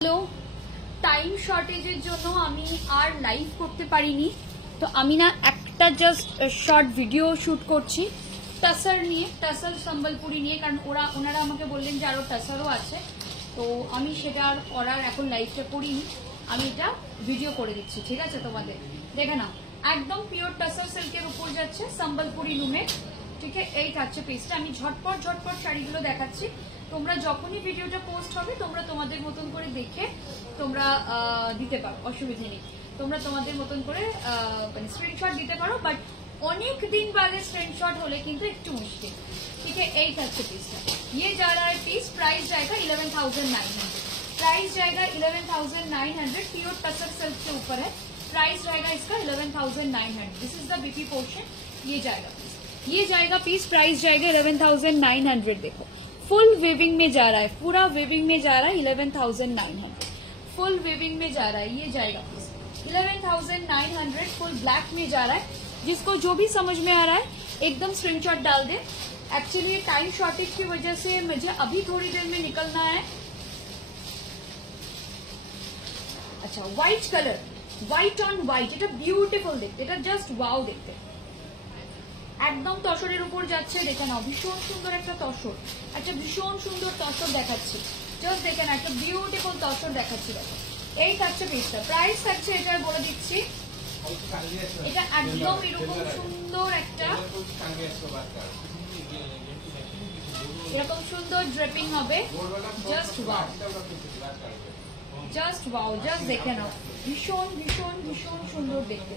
Hello, time শর্টেজের জন্য আমি আর live করতে পারিনি, তো আমি না একটা জাস্ট শর্ট ভিডিও শুট করছি টাসার নিয়ে, টাসার সম্বলপুরি নিয়ে, কারণ ওনারা আমাকে বললেন যে আরও টাসারও আছে, তো আমি সেটা আর করার এখন লাইভটা করিনি, আমি এটা ভিডিও করে দিচ্ছি। ঠিক আছে, তোমাদের দেখে নাও, একদম পিওর টাসার সিল্কের উপর যাচ্ছে সম্বলপুরি লুমে। ঠিক আছে, এই থাকছে পিসটা। আমি ঝটপট শাড়িগুলো দেখাচ্ছি, তোমরা যখনই ভিডিওটা পোস্ট হবে তোমরা তোমাদের মতন করে দেখে তোমরা দিতে পারো, অসুবিধা নেই। তোমরা তোমাদের মতন করে মানে স্ক্রিনশট দিতে পারো, বাট অনেক দিন বাদে স্ক্রিনশট হলে কিন্তু একটু মুশকিল। ठीक है, एक अच्छे पीस है। ये जा रहा है पीस, प्राइस जाएगा 11,900, प्राइस जाएगा 11,900, प्योर टसर सिल्क के ऊपर है, प्राइस जाएगा इसका 11,900। This is the BP portion, ये जाएगा पीस, ये जाएगा पीस, प्राइस जाएगा 11,900। देखो फुल वेविंग में जा रहा है, पूरा वेविंग में जा रहा है 11,900, फुल वेविंग में जा रहा है, ये जाएगा पीस 11,900, फुल ब्लैक में जा रहा है। जिसको जो भी समझ में आ रहा है एकदम स्क्रीनशॉट डाल दे। एक्चुअली टाइम शॉर्टेज की वजह से मुझे अभी थोड़ी देर में निकलना है। अच्छा, white colour, white on white, এটা বিউটিফুল দেখতে, এটা জাস্ট ওয়াও দেখতে, একদম তসরের উপর যাচ্ছে। দেখে নাও, ভীষণ সুন্দর একটা তসর, একটা ভীষণ সুন্দর তসর দেখাচ্ছি, জাস্ট দেখে না, একটা বিউটিফুল তসর দেখাচ্ছি। দেখো এই থাকছে পিসটা, প্রাইস থাকছে এটার বলে দিচ্ছি, এটা একদম এরকম সুন্দর একটা, এরকম সুন্দর ড্রেপিং হবে, just wow, just wow, just দেখে নাও, ভীষণ ভীষণ ভীষণ সুন্দর দেখতে,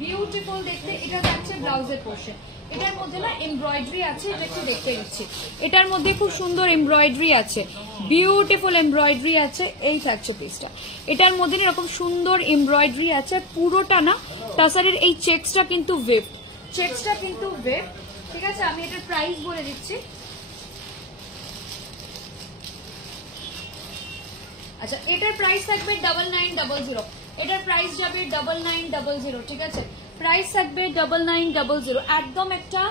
বিউটিফুল দেখতে। এটা যাচ্ছে ব্লাউজের পোর্শন, এটার মধ্যে না এমব্রয়ডারি আছে, এটা একটু দেখতে দিচ্ছি, এটার মধ্যে খুব সুন্দর এমব্রয়ডারি আছে, বিউটিফুল এমব্রয়ডারি আছে। এই থাকছে পিসটা, এটার মধ্যে এরকম সুন্দর এমব্রয়ডারি আছে, পুরোটা না টাসারের এই চেকসটা কিন্তু ওয়েভ, চেকসটা কিন্তু ওয়েভ। ঠিক আছে, আমি এটার প্রাইস বলে দিচ্ছি। আচ্ছা, এটার প্রাইস থাকবে 9900, এটার প্রাইস যাবে 9900। ঠিক আছে, প্রাইস থাকবে 9900। একদম একটা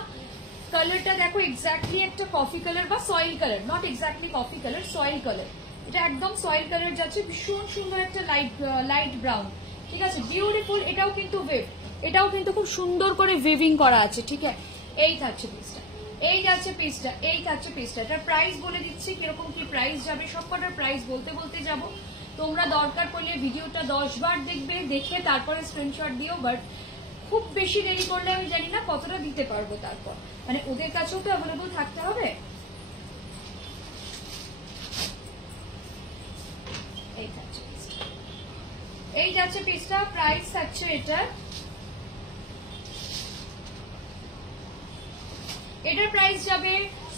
কালারটা দেখো, এক্স্যাক্টলি একটা কফি কালার বা soil colour, not exactly coffee colour, soil colour, এটা একদম সয়েল কালার যাচ্ছে, ভীষণ সুন্দর একটা লাইট ব্রাউন। ঠিক আছে, বিউটিফুল। এটাও কিন্তু ওয়েভ, এটাও কিন্তু খুব সুন্দর করে ওয়েভিং করা আছে। ঠিক আছে, এই থাকছে পিসটা, এই যাচ্ছে পিসটা, এই থাকছে পিসটা। এটার প্রাইস বলে দিচ্ছি, কিরকম কি প্রাইস যাবে, সবকটার প্রাইস বলতে বলতে যাব। তোমরা দরকার পড়লে ভিডিওটা 10 বার দেখবে, দেখে তারপরে স্ক্রিনশট দিও, বাট খুব বেশি দেরি করলে আমি জানি না কতটা দিতে পারবো, তারপর মানে ওদের কাছেও তো অ্যাভেলেবল থাকতে হবে। এই থাকছে পিসটা, এই যাচ্ছে পিসটা, প্রাইস থাকছে এটার, এটার প্রাইস যাবে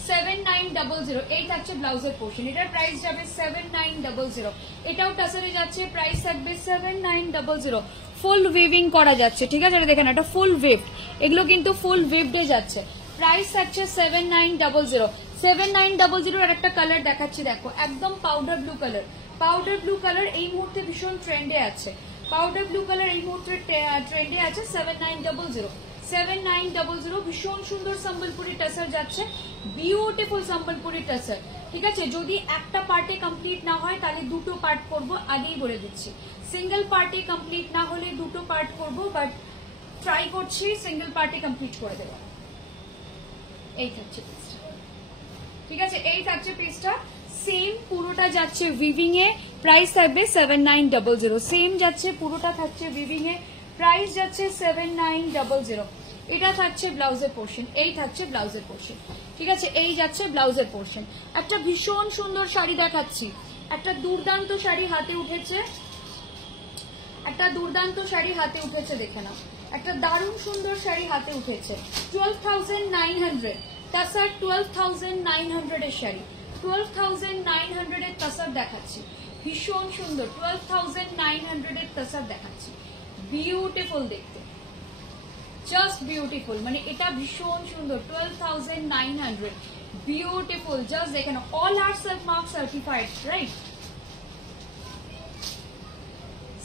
7900। এই থাকছে ব্লাউজের পোর্শন, এটার প্রাইস যাবে 7900। এটাও টাসারে যাচ্ছে, প্রাইস থাকবে 7900, ফুল ওয়েভিং করা যাচ্ছে। ঠিক আছে, দেখেন এটা ফুল ওয়েভড, এগুলো কিন্তু ফুল ওয়েভডে যাচ্ছে, প্রাইস থাকছে 7900। 7900 এর একটা কালার দেখাচ্ছি, দেখো একদম powder blue colour, powder blue colour এই মুহূর্তে ভীষণ ট্রেন্ডে আছে, পাউডার ব্লু কালার এই মুহূর্তে ট্রেন্ডে আছে। 7900, 7900, ভীষণ সুন্দর সম্বলপুরি টাসার যাচ্ছে, বিউটিফুল সম্বলপুরি টাসার। ঠিক আছে, যদি একটা পার্টে কমপ্লিট না হয় তাহলে দুটো পার্ট করব, আগেই বলে দিচ্ছি। সিঙ্গেল পার্টে কমপ্লিট না হলে দুটো পার্ট করব, বাট ট্রাই করছি সিঙ্গেল পার্টে কমপ্লিট করে দেওয়া। এই থাকছে পিসটা, ঠিক আছে, এই থাকছে পিসটা, সেম পুরোটা যাচ্ছে উইভিং এ, প্রাইস থাকবে 7900, সেম যাচ্ছে পুরোটা থাকছে উইভিং এ, প্রাইস যাচ্ছে 7900। এটা থাকছে ব্লাউজের পোর্শন, এই থাকছে ব্লাউজের পোর্শন। ঠিক আছে, এই যাচ্ছে ব্লাউজের পোর্শন। একটা ভীষণ সুন্দর শাড়ি দেখাচ্ছি, একটা দুর্দান্ত শাড়ি হাতে উঠেছে, একটা দুর্দান্ত শাড়ি হাতে উঠেছে, দেখে নাও, একটা দারুণ সুন্দর শাড়ি হাতে উঠেছে। 12,900 টাসার, 12,900 এর শাড়ি, 12,900 এর টাসার দেখাচ্ছি, ভীষণ সুন্দর 12,900 এর টাসার দেখাচ্ছি, বিউটিফুল দেখতে, জাস্ট বিউটিফুল, মানে এটা ভীষণ সুন্দর 12,900, বিউটিফুল, জাস্ট দেখে নাও, all are silk mark certified, right.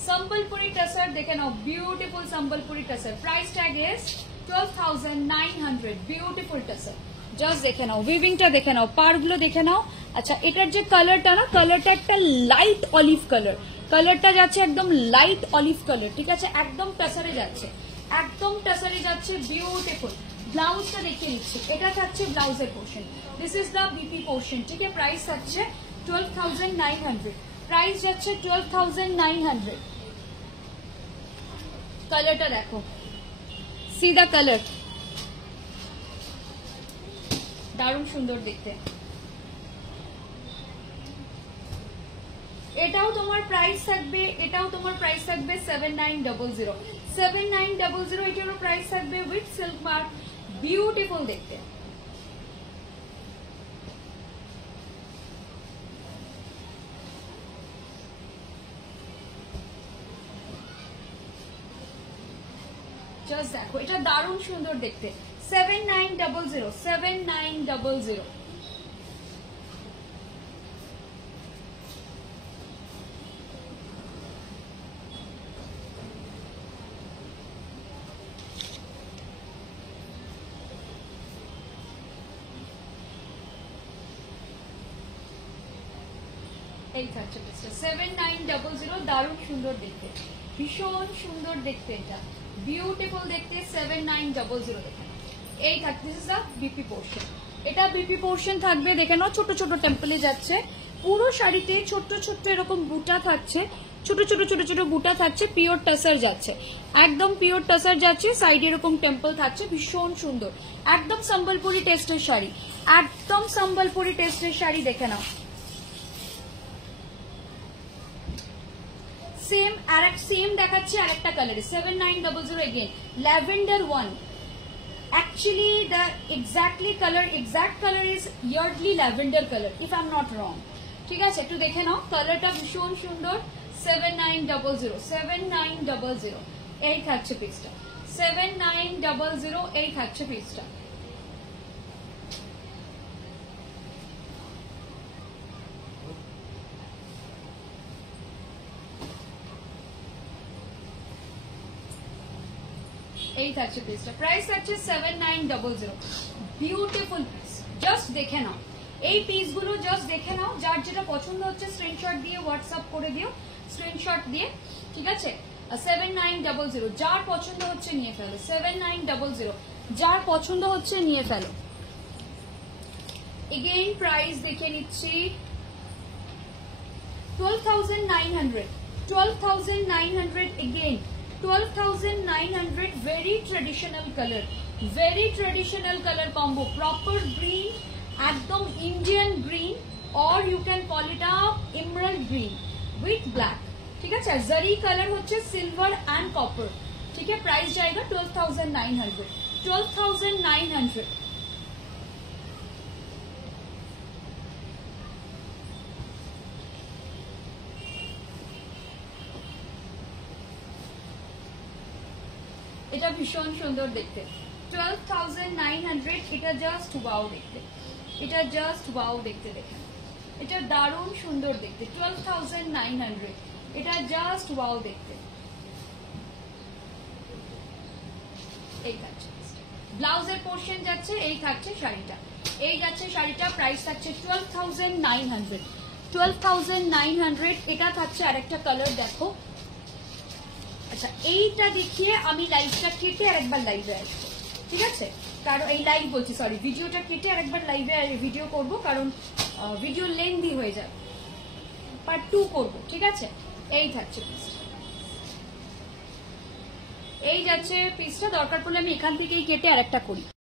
Sambalpuri tussar দেখে নাও, beautiful Sambalpuri tussar, price tag is 12,900, beautiful tussar, just দেখে নাও, উইভিংটা দেখে নাও, পারগুলো দেখে নাও, আচ্ছা এটার যে কালারটা না, কালারটা একটা লাইট অলিভ কালার, কালারটা যাচ্ছে একদম লাইট অলিভ কালার, ঠিক আছে, একদম টাসারে যাচ্ছে, একদম টাসারে যাচ্ছে, বিউটিফুল। ব্লাউজটা দেখিয়ে দিচ্ছি, এটা থাকছে ব্লাউজের portion, this is the BP portion, ঠিক আছে। প্রাইস থাকছে 12,900, প্রাইস যাচ্ছে 12,900। কালারটা দেখো, সি দ্য কালার, দারুণ সুন্দর দেখতে। এটাও তোমার প্রাইস থাকবে, এটাও তোমার প্রাইস থাকবে 7900, 7900, এটারও প্রাইস থাকবে উইথ সিল্ক মার্ক, বিউটিফুল দেখতে। জাস্ট দেখো, এটা দারুণ সুন্দর দেখতে, 7900, 7900। এই থাকছে 7900, দারুণ সুন্দর দেখতে, ভীষণ সুন্দর দেখতে, এটা বিউটিফুল দেখতে, 7900 দেখে। এই থাকছে বিপি পোর্শন, এটা বিপি পোর্শন থাকবে, দেখে নাও ছোট ছোট টেম্পলে যাচ্ছে, পুরো শাড়িতে ছোট্ট ছোট্ট এরকম বুটা থাকছে, ছোট ছোট ছোট ছোট বুটা থাকছে, পিওর টাসার যাচ্ছে, একদম পিওর টাসার যাচ্ছে, সাইডে এরকম টেম্পল থাকছে, ভীষণ সুন্দর, একদম সম্বলপুরি টেস্টের শাড়ি, একদম সম্বলপুরি টেস্টের শাড়ি, দেখে নাও। সেম আর এক সেম দেখাচ্ছি আরেকটা কালারে, 7900 again, lavender one. Actually, the exact color is yardley lavender color, if I'm not wrong. ঠিক আছে, একটু দেখে নাও, কালারটা ভীষণ সুন্দর, 7900, 7900, এই থাকছে পিসটা, 7900, এই থাকছে পিসটা। এই থাকছে পিসটা, প্রাইস থাকছে 7900, বিউটিফুল পিস, জাস্ট দেখে নাও, এই পিসগুলো জাস্ট দেখে নাও, যার যেটা পছন্দ হচ্ছে স্ক্রিনশট দিয়ে হোয়াটসঅ্যাপ করে দিও, স্ক্রিনশট দিয়ে, ঠিক আছে। 7900, যার পছন্দ হচ্ছে নিয়ে ফেলো, 7900, যার পছন্দ হচ্ছে নিয়ে ফেলো। এগেইন প্রাইস দেখে নিচ্ছি, 12,900, 12,900 again, 12,900, very traditional color combo, proper green, একদম Indian green, or you can call it a emerald green with black, ঠিক আছে। জারি কালার হচ্ছে সিলভার এন্ড কপার, ঠিক আছে। প্রাইস যায়গা 12,900, 12,900। এটা ভীষণ সুন্দর দেখতে, 12,900, এটা জাস্ট ওয়াও দেখতে, এটা জাস্ট ওয়াও দেখতে, দেখেন এটা দারুণ সুন্দর দেখতে, 12,900, এটা জাস্ট ওয়াও দেখতে। এই থাকছে ব্লাউজের পোর্শন যাচ্ছে, এই থাকছে শাড়িটা, এই যাচ্ছে শাড়িটা, প্রাইস থাকছে 12,900, 12,900। এটা থাকছে আরেকটা কালার, দেখো। আচ্ছা এইটা দেখিয়ে আমি লাইভটা কেটে আরেকবার লাইভে আসবো, ঠিক আছে, কারণ এই লাইভ বলছি, সরি, ভিডিওটা কেটে আরেকবার লাইভে ভিডিও করব, কারণ ভিডিও লেন্দি হয়ে যাবে, পার্ট 2 করব, ঠিক আছে। এই থাকছে পিসটা, এই যাচ্ছে পিসটা, দরকার পড়লে আমি এখান থেকেই কেটে আরেকটা করি।